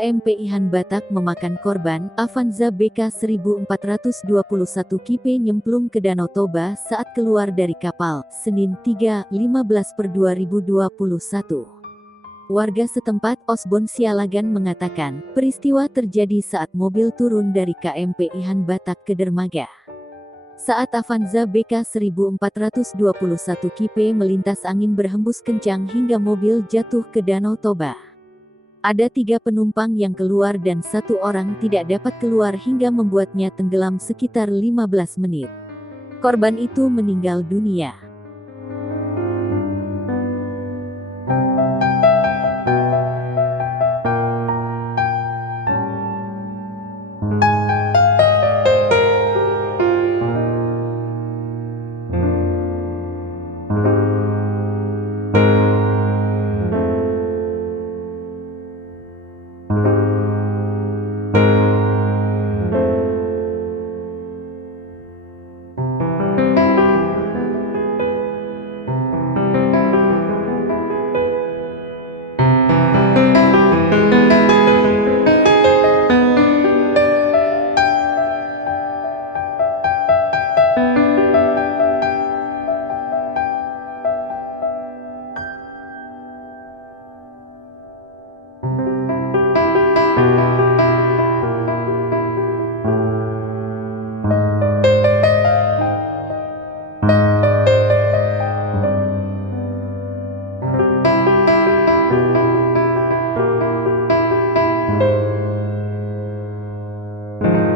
KMP Ihan Batak memakan korban. Avanza BK 1421 Kipe nyemplung ke Danau Toba saat keluar dari kapal, Senin 3/15/2021. Warga setempat, Osbon Sialagan mengatakan, peristiwa terjadi saat mobil turun dari KMP Ihan Batak ke dermaga. Saat Avanza BK 1421 Kipe melintas, angin berhembus kencang hingga mobil jatuh ke Danau Toba. Ada 3 penumpang yang keluar dan 1 orang tidak dapat keluar hingga membuatnya tenggelam sekitar 15 menit. Korban itu meninggal dunia.